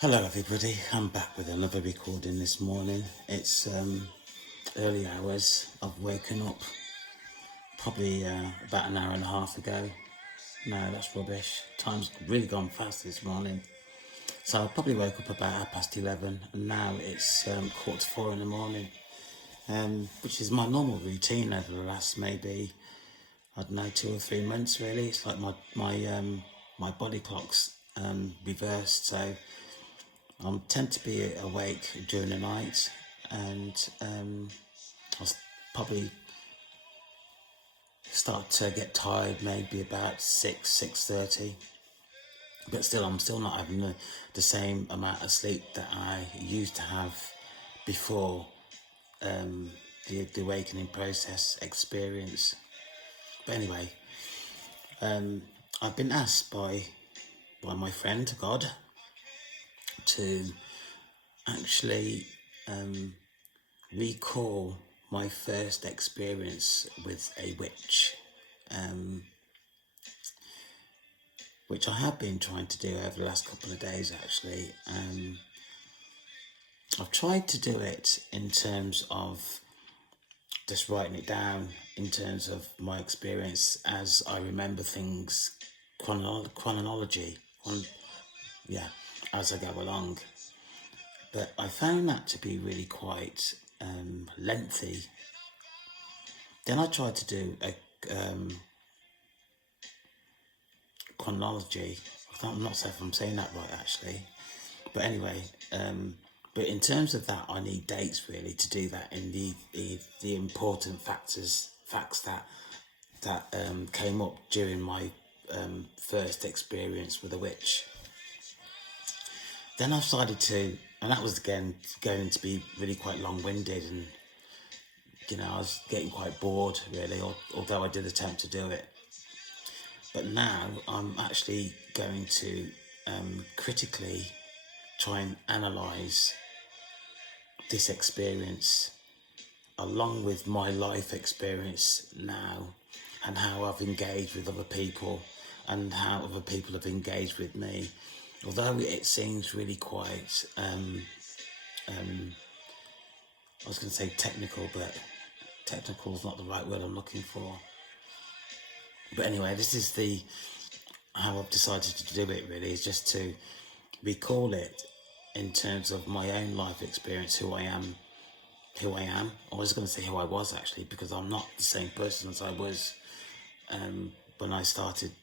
Hello everybody, I'm back with another recording this morning. It's early hours. I've woken up probably about an hour and a half ago. No, that's rubbish. Time's really gone fast this morning. So I probably woke up about 11:30 and now it's 3:45 in the morning, which is my normal routine over the last maybe, I don't know, 2 or 3 months really. It's like my body clock's reversed, so I tend to be awake during the night, and I'll probably start to get tired maybe about 6:30. But still, I'm still not having the same amount of sleep that I used to have before the awakening process experience. But anyway, I've been asked by my friend God to actually recall my first experience with a witch, which I have been trying to do over the last couple of days actually. I've tried to do it in terms of just writing it down in terms of my experience as I remember things, chronology, as I go along. But I found that to be really quite lengthy. Then I tried to do a chronology. I'm not sure if I'm saying that right actually. But anyway, but in terms of that, I need dates really to do that in the important facts that came up during my first experience with a witch. Then I decided to, and that was again going to be really quite long-winded, and I was getting quite bored really, although I did attempt to do it. But now I'm actually going to critically try and analyse this experience along with my life experience now, and how I've engaged with other people and how other people have engaged with me. Although it seems really quite, I was going to say technical, but technical is not the right word I'm looking for. But anyway, this is how I've decided to do it really, is just to recall it in terms of my own life experience, who I am. I was going to say who I was actually, because I'm not the same person as I was when I started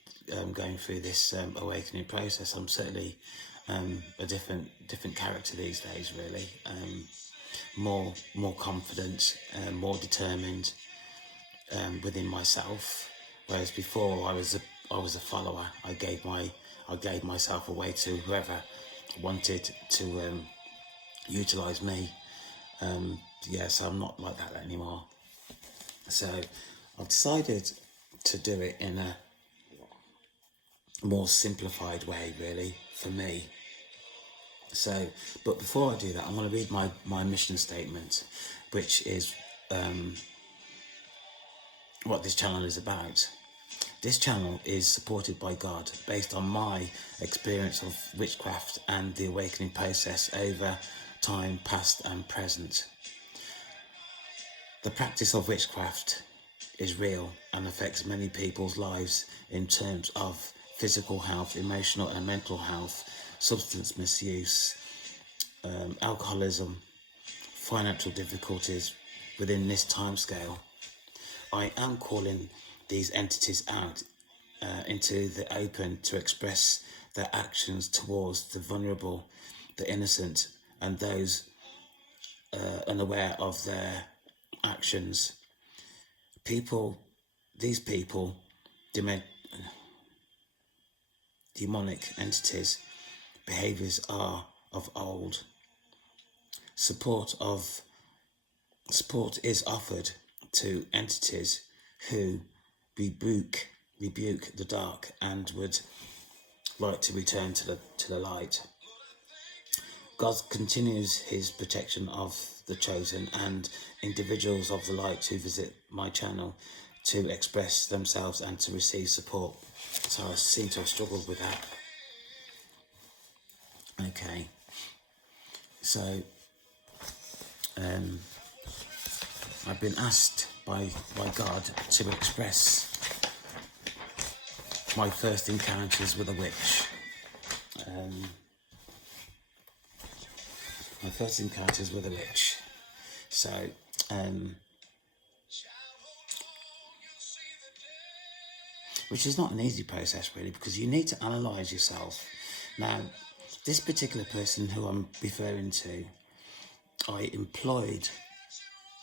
going through this awakening process. I'm certainly a different character these days really, more confident, more determined within myself, whereas before I was a follower. I gave myself away to whoever wanted to utilize me. So I'm not like that anymore. So I've decided to do it in a more simplified way really for me. So, but before I do that, I'm going to read my mission statement, which is what this channel is about. This channel is supported by God based on my experience of witchcraft and the awakening process over time past and present. The practice of witchcraft is real and affects many people's lives in terms of physical health, emotional and mental health, substance misuse, alcoholism, financial difficulties within this timescale. I am calling these entities out into the open to express their actions towards the vulnerable, the innocent, and those unaware of their actions. These people, demonic entities, behaviours are of old. Support is offered to entities who rebuke the dark and would like to return to the light. God continues his protection of the chosen and individuals of the light who visit my channel to express themselves and to receive support. So I seem to have struggled with that. Okay. So I've been asked by God to express my first encounters with a witch. My first encounters with a witch. So, which is not an easy process really, because you need to analyse yourself. Now, this particular person who I'm referring to, I employed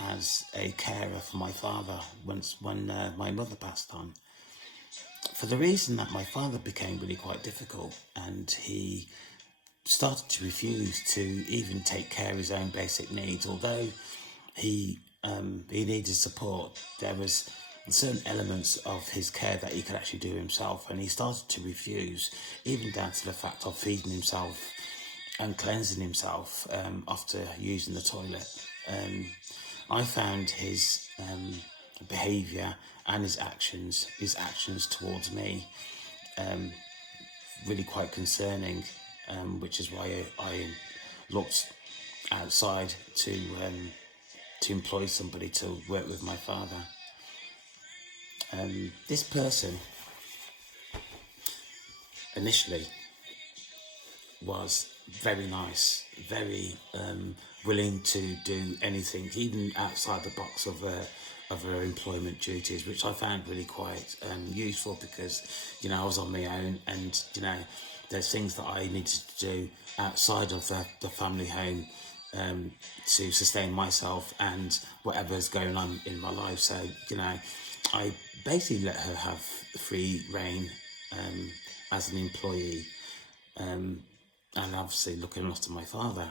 as a carer for my father when my mother passed on. For the reason that my father became really quite difficult, and he started to refuse to even take care of his own basic needs. Although he needed support, there was certain elements of his care that he could actually do himself, and he started to refuse, even down to the fact of feeding himself and cleansing himself after using the toilet. I found his behaviour and his actions towards me really quite concerning, which is why I looked outside to employ somebody to work with my father. This person initially was very nice, very willing to do anything, even outside the box of her employment duties, which I found really quite useful, because, you know, I was on my own, and, you know, there's things that I needed to do outside of the family home to sustain myself and whatever's going on in my life. So, you know, I basically let her have free reign as an employee, and obviously looking after my father,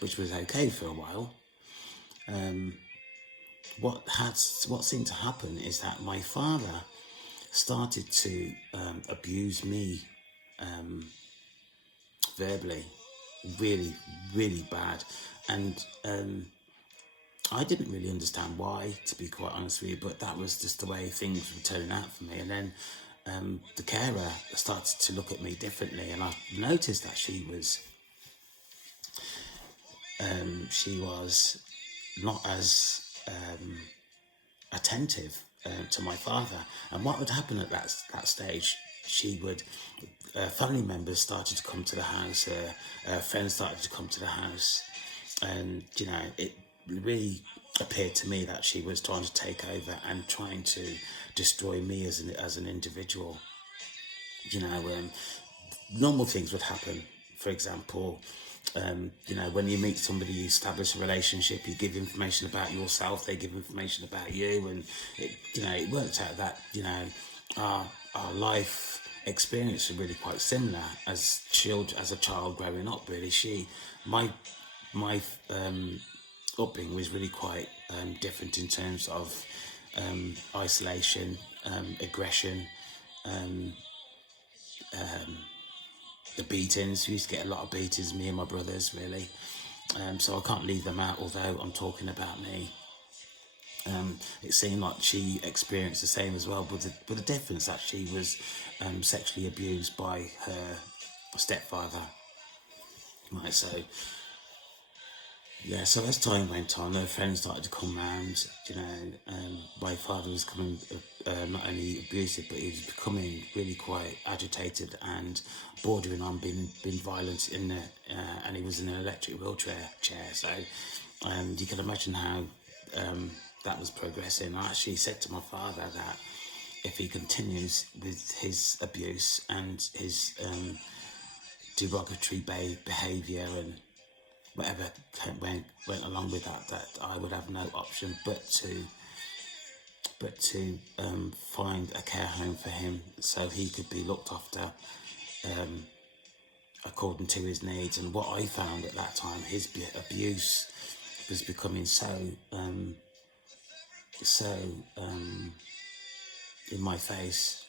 which was okay for a while. What seemed to happen is that my father started to abuse me verbally, really, really bad, and I didn't really understand why, to be quite honest with you, but that was just the way things were turning out for me. And then the carer started to look at me differently, and I noticed that she was not as attentive to my father. And what would happen at that stage, family members started to come to the house, friends started to come to the house, and, you know, it really appeared to me that she was trying to take over and trying to destroy me as an individual. You know, normal things would happen. For example, you know, when you meet somebody, you establish a relationship, you give information about yourself, they give information about you, and it worked out that, you know, our life experience was really quite similar as a child growing up. Really, my upbringing was really quite different in terms of isolation, aggression, the beatings. We used to get a lot of beatings, me and my brothers, really. So I can't leave them out, although I'm talking about me. It seemed like she experienced the same as well, but the difference that she was sexually abused by her stepfather. Right, so yeah, so as time went on, her friends started to come round. You know, my father was becoming not only abusive, but he was becoming really quite agitated and bordering on being violent and he was in an electric wheelchair chair. So you can imagine how that was progressing. I actually said to my father that if he continues with his abuse and his derogatory behaviour and whatever went along with that I would have no option but to find a care home for him so he could be looked after according to his needs. And what I found at that time, his abuse was becoming so in my face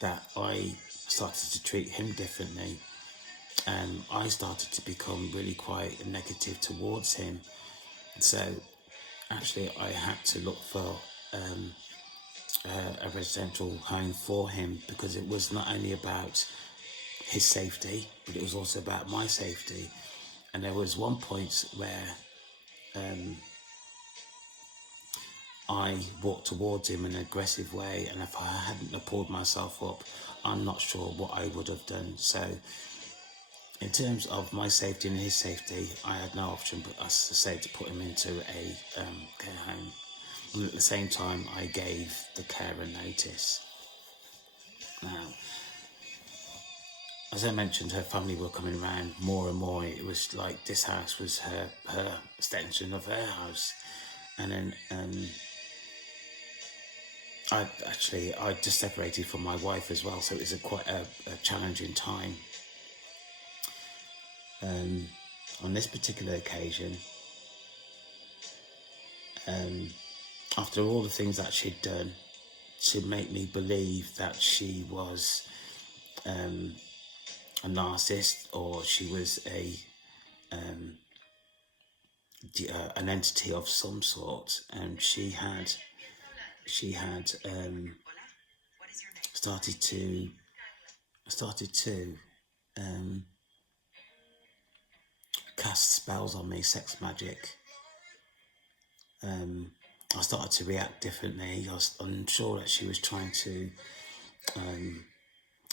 that I started to treat him differently. And I started to become really quite negative towards him. So actually I had to look for a residential home for him, because it was not only about his safety, but it was also about my safety. And there was one point where I walked towards him in an aggressive way, and if I hadn't have pulled myself up, I'm not sure what I would have done. So in terms of my safety and his safety, I had no option but, as I say, to put him into a care home. And at the same time, I gave the carer notice. Now, as I mentioned, her family were coming around more and more. It was like this house was her extension of her house. And then I just separated from my wife as well, so it was quite a challenging time. On this particular occasion, after all the things that she'd done to make me believe that she was a narcissist, or she was an entity of some sort, and she had started to cast spells on me, sex magic. I started to react differently. I was unsure that she was trying to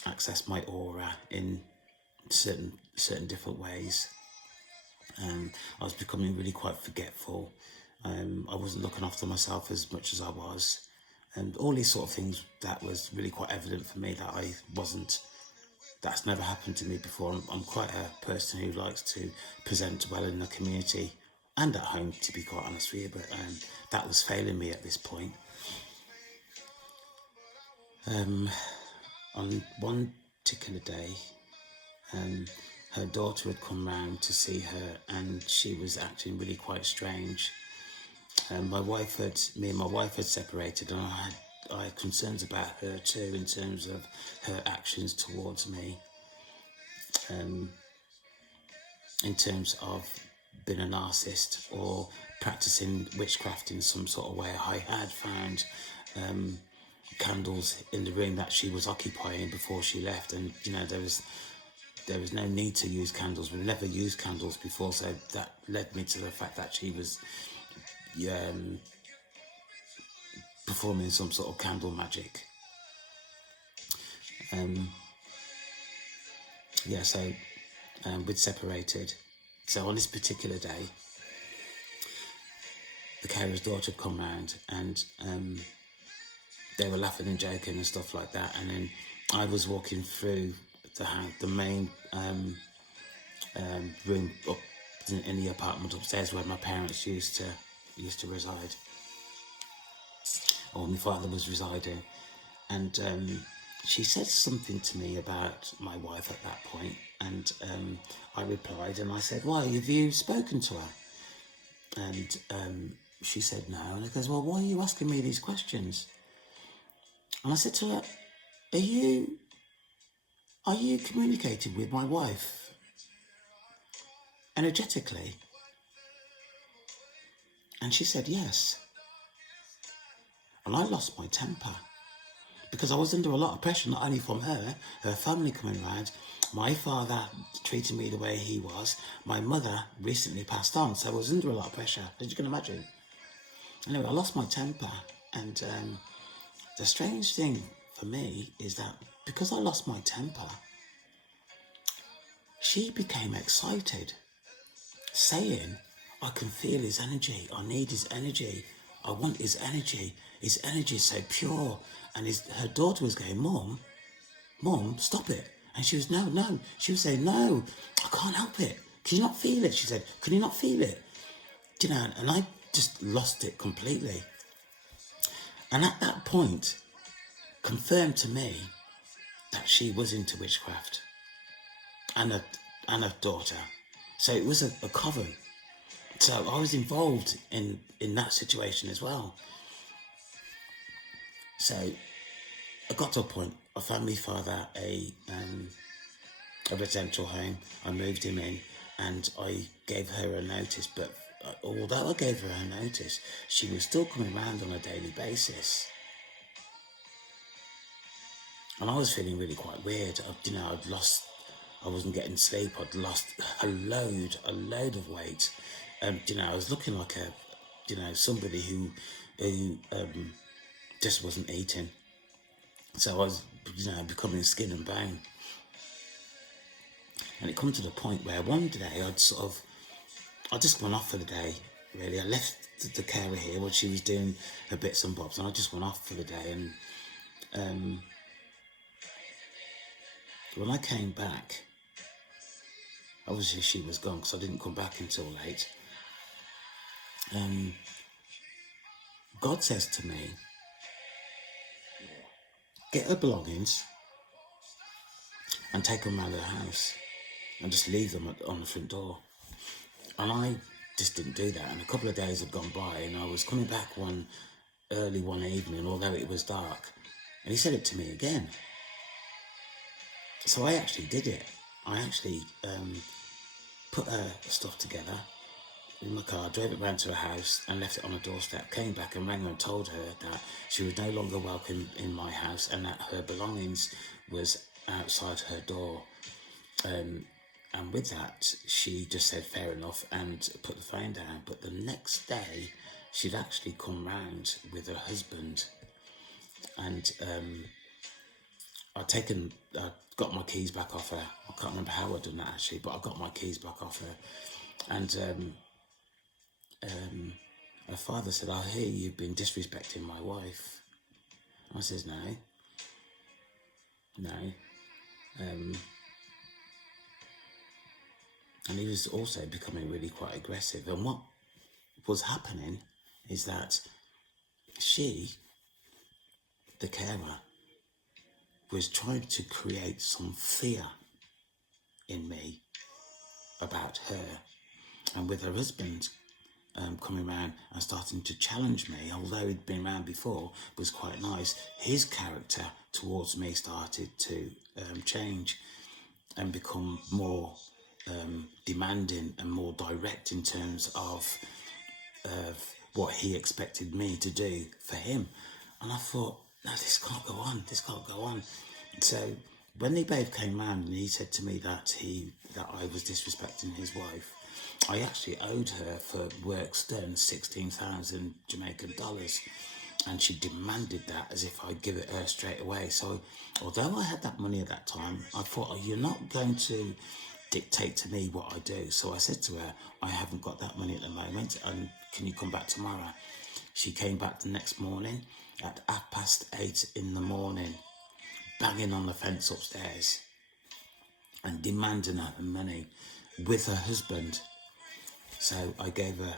access my aura in certain different ways. I was becoming really quite forgetful. I wasn't looking after myself as much as I was, and all these sort of things that was really quite evident for me that I wasn't. That's never happened to me before. I'm quite a person who likes to present well in the community and at home, to be quite honest with you, but that was failing me at this point. On one particular day, her daughter had come round to see her, and she was acting really quite strange. Me and my wife had separated, and I had concerns about her too, in terms of her actions towards me, in terms of being a narcissist or practicing witchcraft in some sort of way. I had found candles in the room that she was occupying before she left, and there was no need to use candles. We've never used candles before, so that led me to the fact that she was performing some sort of candle magic. We'd separated. So on this particular day, the carer's daughter had come round, and they were laughing and joking and stuff like that. And then I was walking through the main room up in the apartment upstairs where my parents used to reside, or my father was residing, and she said something to me about my wife at that point, and I replied and I said, "Why, have you spoken to her?" And she said no, and I goes, "Well, why are you asking me these questions?" And I said to her, Are you communicating with my wife energetically? And she said yes. And I lost my temper, because I was under a lot of pressure, not only from her family coming around, my father treating me the way he was, my mother recently passed on, so I was under a lot of pressure, as you can imagine. Anyway, I lost my temper, and the strange thing for me is that because I lost my temper, she became excited, saying, "I can feel his energy, I need his energy, I want his energy is so pure." And her daughter was going, Mom, stop it. And she was, no. She was saying, "No, I can't help it. Can you not feel it?" She said, "Can you not feel it?" And I just lost it completely. And at that point, confirmed to me that she was into witchcraft, and a daughter. So it was a coven. So I was involved in that situation as well. So I got to a point. I found my father a residential home. I moved him in, and I gave her a notice. But although I gave her a notice, she was still coming around on a daily basis. And I was feeling really quite weird. I'd lost I wasn't getting sleep. I'd lost a load of weight. I was looking like somebody who just wasn't eating. So I was, becoming skin and bone. And it come to the point where one day I just went off for the day, really. I left the carer here while she was doing her bits and bobs, and I just went off for the day. And when I came back, obviously she was gone because I didn't come back until late. God says to me, get her belongings and take them around the house and just leave them on the front door. And I just didn't do that. And a couple of days had gone by, and I was coming back early one evening, although it was dark, and he said it to me again. So I actually did it. I actually put her stuff together in my car, drove it round to her house and left it on her doorstep, came back and rang her and told her that she was no longer welcome in my house and that her belongings was outside her door. And with that, she just said fair enough and put the phone down. But the next day, she'd actually come round with her husband, and I got my keys back off her. I can't remember how I'd done that actually, but I got my keys back off her. And her father said, I hear you've been disrespecting my wife. I says, no. And he was also becoming really quite aggressive. And what was happening is that she, the carer, was trying to create some fear in me about her. And with her husband coming around and starting to challenge me, although he'd been around before, was quite nice, his character towards me started to change and become more demanding and more direct in terms of what he expected me to do for him. And I thought, no, this can't go on. So when they both came round and he said to me that I was disrespecting his wife, I actually owed her for works done 16,000 Jamaican dollars, and she demanded that as if I'd give it her straight away. So although I had that money at that time, I thought, oh, you're not going to dictate to me what I do. So I said to her, I haven't got that money at the moment, and can you come back tomorrow? She came back the next morning at 8:30 in the morning, banging on the fence upstairs and demanding her money with her husband. So I gave her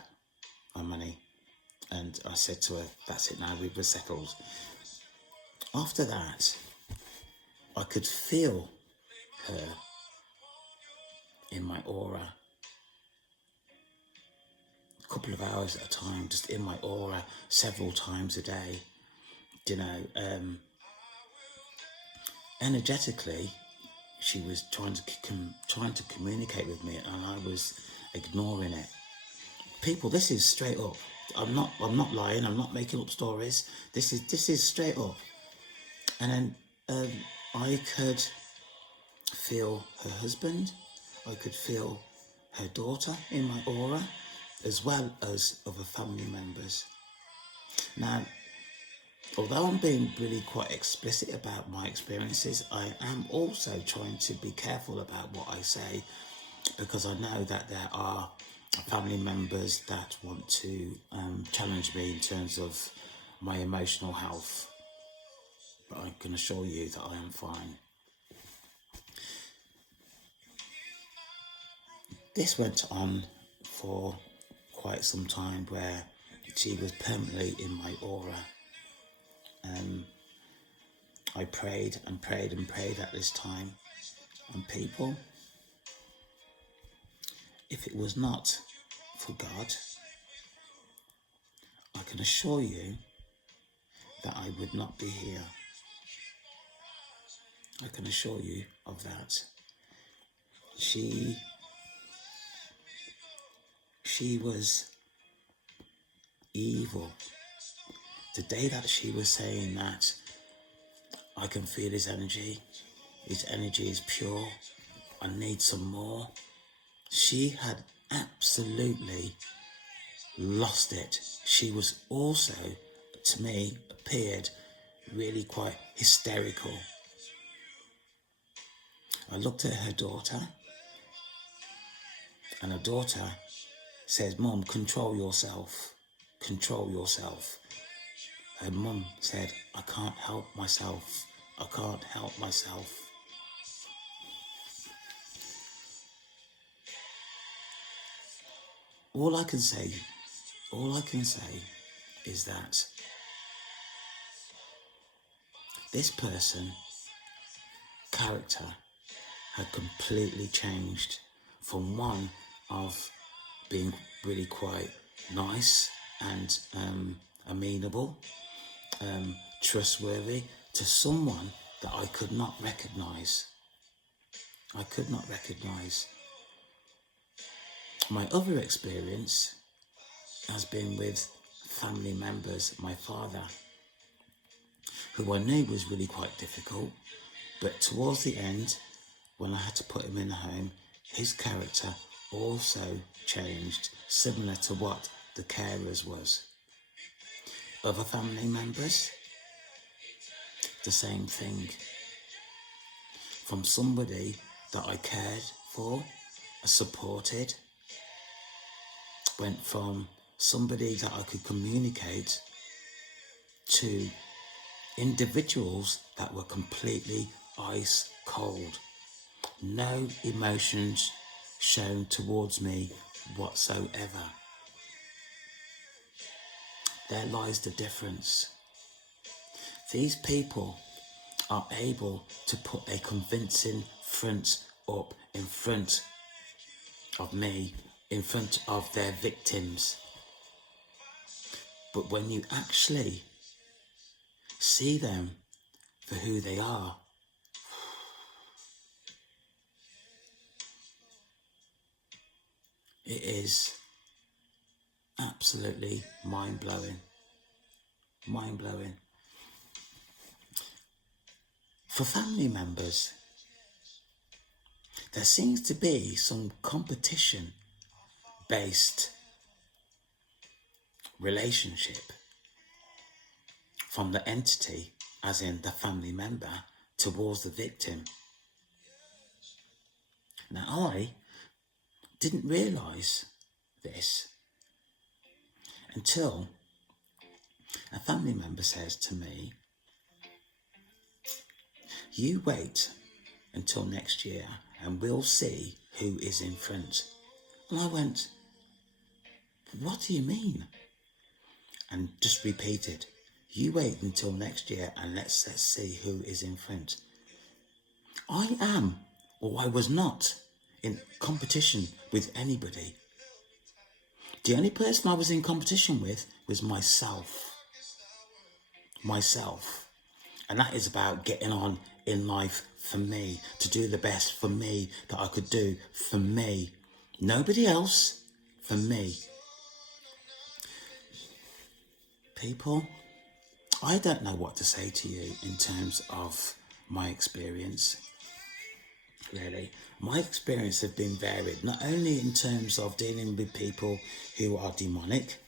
my money and I said to her, that's it now, we were settled. After that, I could feel her in my aura, a couple of hours at a time, just in my aura, several times a day. Energetically, she was trying to communicate with me, and I was ignoring it. People, this is straight up. I'm not lying. I'm not making up stories. This is straight up. And then I could feel her husband. I could feel her daughter in my aura, as well as other family members. Now, although I'm being really quite explicit about my experiences, I am also trying to be careful about what I say, because I know that there are family members that want to challenge me in terms of my emotional health. But I can assure you that I am fine. This went on for quite some time, where she was permanently in my aura. I prayed and prayed and prayed at this time. And people, if it was not for God, I can assure you that I would not be here. I can assure you of that. She was evil. The day that she was saying that I can feel his energy is pure, I need some more. She had absolutely lost it. She was also, to me, appeared really quite hysterical. I looked at her daughter, and her daughter says, "Mum, control yourself. Control yourself." Her mum said, "I can't help myself. I can't help myself." All I can say is that this person, character, had completely changed from one of being really quite nice and amenable, trustworthy, to someone that I could not recognise. I could not recognise. My other experience has been with family members, my father, who I knew was really quite difficult, but towards the end, when I had to put him in a home, his character also changed, similar to what the carers was. Other family members, the same thing. From somebody that I cared for, supported, went from somebody that I could communicate to individuals that were completely ice cold. No emotions shown towards me whatsoever. There lies the difference. These people are able to put a convincing front up in front of me, in front of their victims. But when you actually see them for who they are, it is absolutely mind-blowing. Mind-blowing. For family members, there seems to be some competition-based relationship from the entity, as in the family member, towards the victim. Now, I didn't realise this until a family member says to me, "You wait until next year and we'll see who is in front." And I went, "What do you mean?" And just repeated, "You wait until next year and let's see who is in front." I am, or I was not, in competition with anybody. The only person I was in competition with was myself. Myself. And that is about getting on in life for me, to do the best for me that I could do for me. Nobody else, for me. People, I don't know what to say to you in terms of my experience. Really, my experience have been varied, not only in terms of dealing with people who are demonic,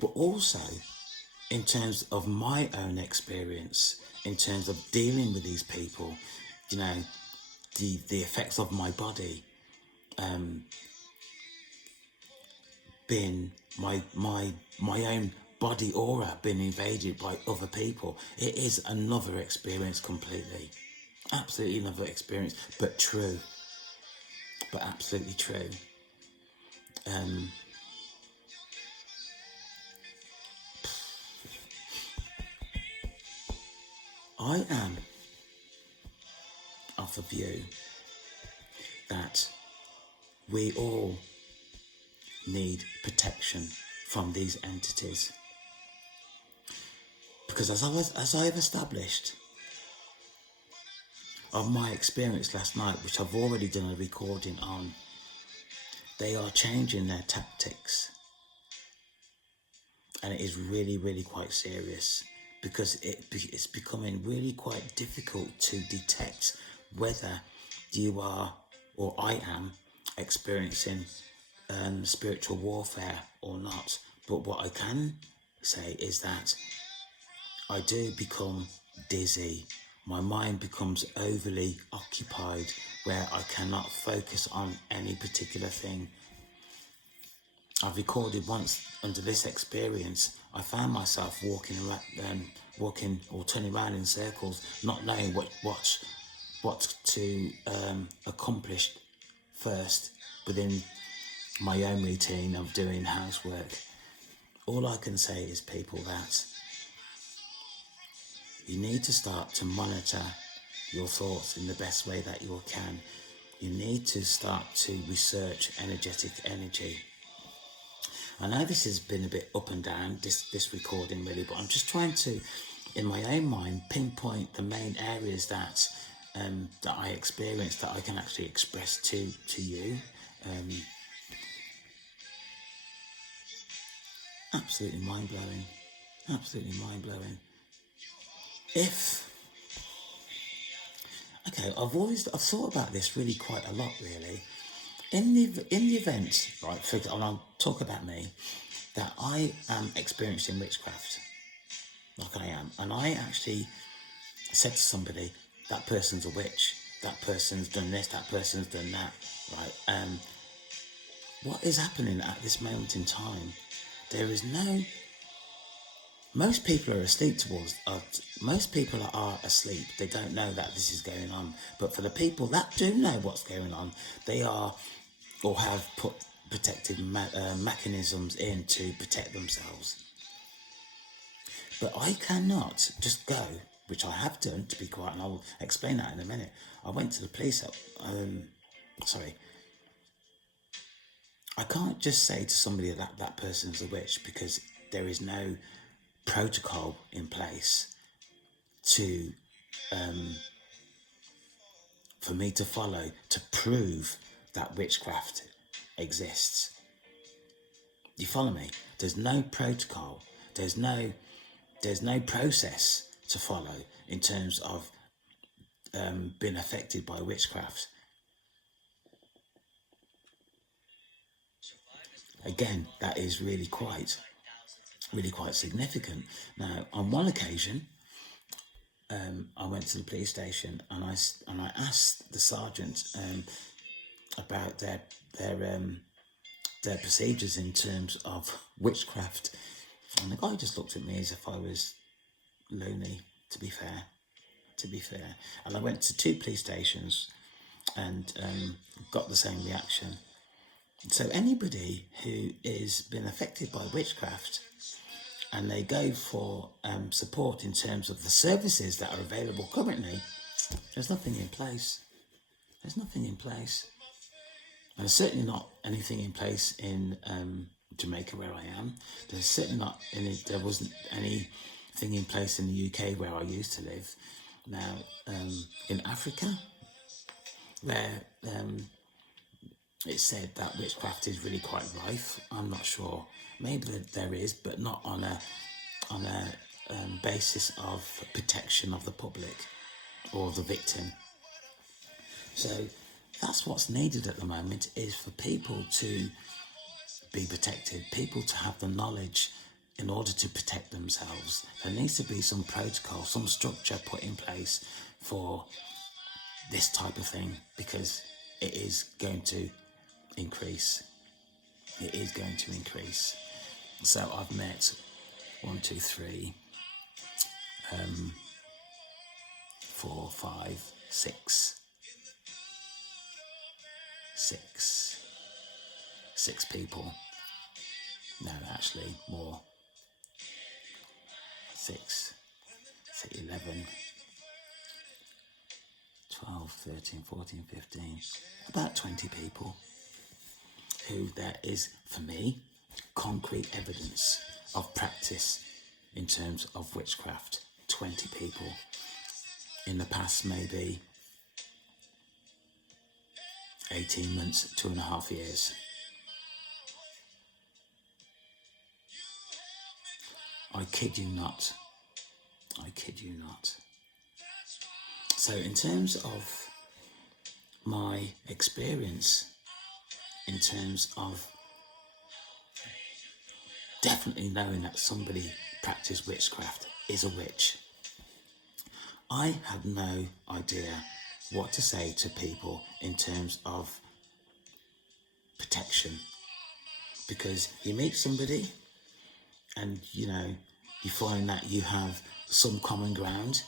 but also in terms of my own experience, in terms of dealing with these people, you know, the effects of my body, being my own body aura being invaded by other people. It is another experience completely. Absolutely another experience, but true. But absolutely true. I am of the view that we all need protection from these entities. Because as I've established of my experience last night, which I've already done a recording on, they are changing their tactics. And it is really, really quite serious. because it's becoming really quite difficult to detect whether you are, or I am, experiencing spiritual warfare or not. But what I can say is that I do become dizzy. My mind becomes overly occupied where I cannot focus on any particular thing. I've recorded once under this experience, I found myself walking or turning around in circles, not knowing what to accomplish first within my own routine of doing housework. All I can say is, people, that you need to start to monitor your thoughts in the best way that you can. You need to start to research energetic energy. I know this has been a bit up and down, this recording really, but I'm just trying to, in my own mind, pinpoint the main areas that I experience that I can actually express to you. Absolutely mind-blowing. Absolutely mind-blowing. I've thought about this really quite a lot, really. In the event, right, and I'll talk about me, that I am experiencing witchcraft, like I am, and I actually said to somebody, that person's a witch, that person's done this, that person's done that, right? What is happening at this moment in time? There is no. Most people are asleep most people are asleep. They don't know that this is going on. But for the people that do know what's going on, they are, or have put protective mechanisms in to protect themselves. But I cannot just go, which I have done, to be quiet, and I'll explain that in a minute. I went to the police. I can't just say to somebody that that person's a witch, because there is no protocol in place to for me to follow to prove that witchcraft exists. You follow me? There's no protocol. There's no process to follow in terms of being affected by witchcraft. Again, that is really quite significant. Now, on one occasion, I went to the police station and I asked the sergeant about their procedures in terms of witchcraft, and the guy just looked at me as if I was loony. To be fair, and I went to 2 police stations and got the same reaction. So anybody who is been affected by witchcraft and they go for support in terms of the services that are available currently, there's nothing in place. There's nothing in place. And there's certainly not anything in place in Jamaica, where I am. There's certainly not any, there wasn't anything in place in the UK where I used to live. Now, in Africa, where it's said that witchcraft is really quite rife, I'm not sure. Maybe there is, but not on a basis of protection of the public or the victim. So that's what's needed at the moment, is for people to be protected, people to have the knowledge in order to protect themselves. There needs to be some protocol, some structure put in place for this type of thing, because it is going to increase. It is going to increase. So I've met 4, 5, 6 people. No, actually more. 6, 11, 12, 13, 14, 15, about 20 people who there is, for me, concrete evidence of practice in terms of witchcraft. 20 people in the past, maybe 18 months, 2.5 years. I kid you not, kid you not. So in terms of my experience, in terms of definitely knowing that somebody practiced witchcraft, is a witch, I had no idea what to say to people in terms of protection. Because you meet somebody and, you find that you have some common ground,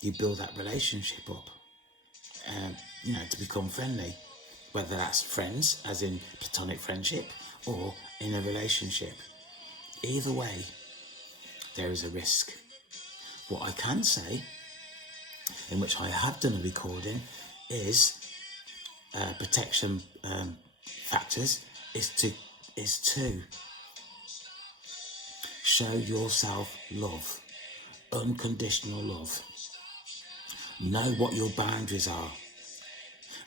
you build that relationship up, to become friendly, whether that's friends, as in platonic friendship, or in a relationship. Either way, there is a risk. What I can say, in which I have done a recording, is protection factors is to show yourself love, unconditional love. Know what your boundaries are,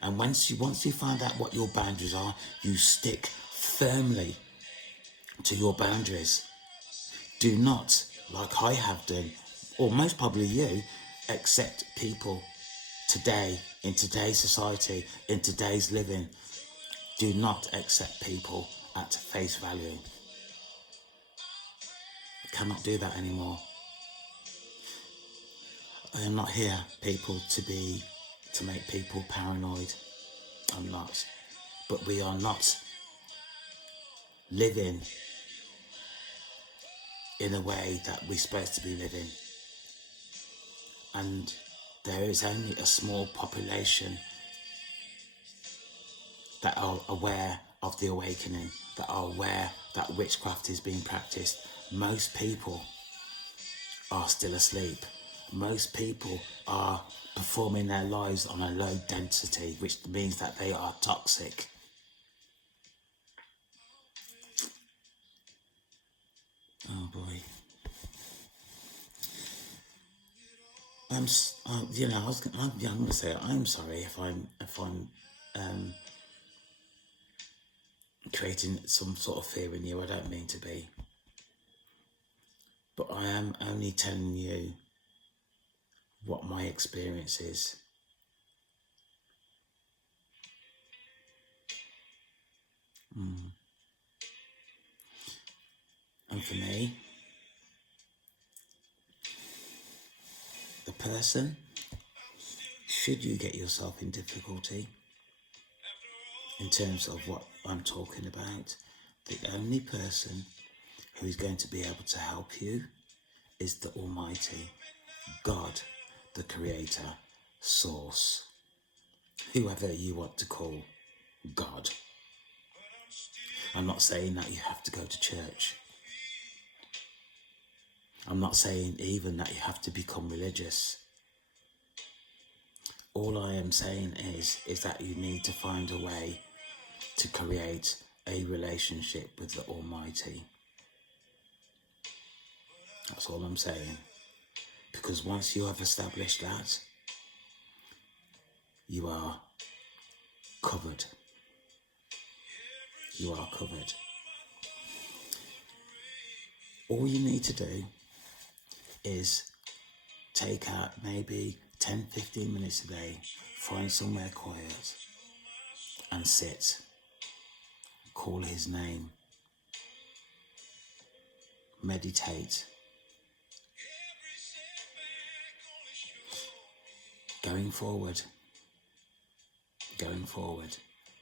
and once you find out what your boundaries are, you stick firmly to your boundaries. Do not, like I have done, or most probably you, accept people today, in today's society, in today's living. Do not accept people at face value. You cannot do that anymore. I am not here, people, to make people paranoid. I'm not. But we are not living in a way that we're supposed to be living. And there is only a small population that are aware of the awakening, that are aware that witchcraft is being practiced. Most people are still asleep. Most people are performing their lives on a low density, which means that they are toxic. Oh boy. I'm going to say I'm sorry if I'm creating some sort of fear in you. I don't mean to be, but I am only telling you what my experience is. And for me, the person, should you get yourself in difficulty in terms of what I'm talking about, the only person who is going to be able to help you is the Almighty, God, the Creator, Source, whoever you want to call God. I'm not saying that you have to go to church. I'm not saying even that you have to become religious. All I am saying is that you need to find a way to create a relationship with the Almighty. That's all I'm saying. Because once you have established that, you are covered. You are covered. All you need to do is take out maybe 10-15 minutes a day, find somewhere quiet and sit. Call his name. Meditate. Going forward,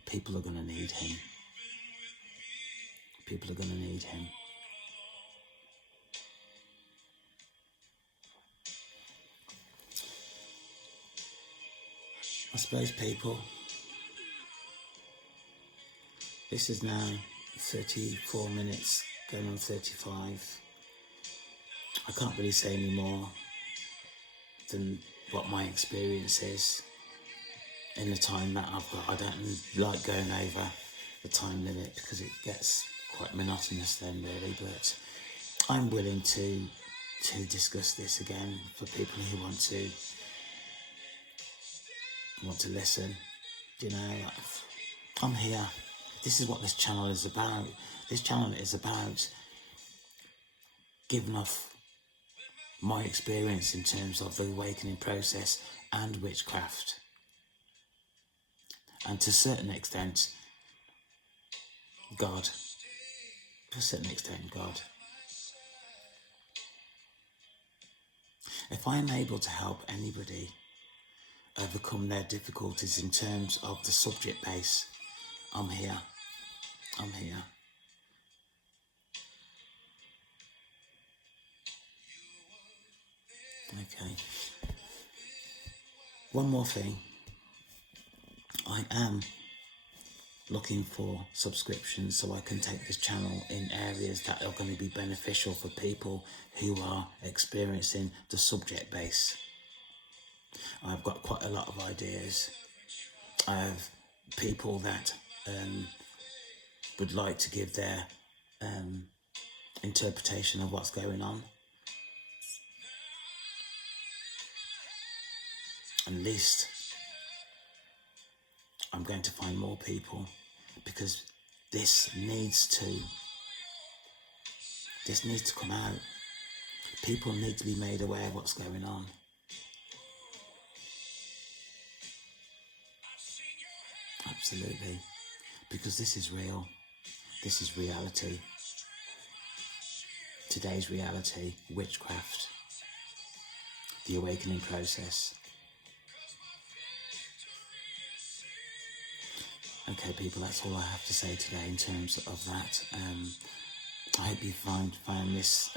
people are going to need him. People are going to need him. I suppose, people, this is now 34 minutes, going on 35. I can't really say any more than what my experience is in the time that I've got. I don't like going over the time limit because it gets quite monotonous then, really, but I'm willing to discuss this again for people who want to listen. I'm here. This is what this channel is about. This channel is about giving off my experience in terms of the awakening process and witchcraft. And to a certain extent, God. To a certain extent, God. If I am able to help anybody overcome their difficulties in terms of the subject base, I'm here. I'm here. Okay. One more thing. I am looking for subscriptions so I can take this channel in areas that are going to be beneficial for people who are experiencing the subject base. I've got quite a lot of ideas. I have people that would like to give their interpretation of what's going on. At least I'm going to find more people, because this needs to come out. People need to be made aware of what's going on. Absolutely. Because this is real. This is reality. Today's reality, witchcraft, the awakening process. Okay, people, that's all I have to say today in terms of that. I hope you found this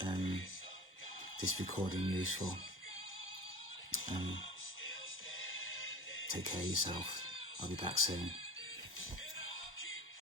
this recording useful. Take care of yourself. I'll be back soon.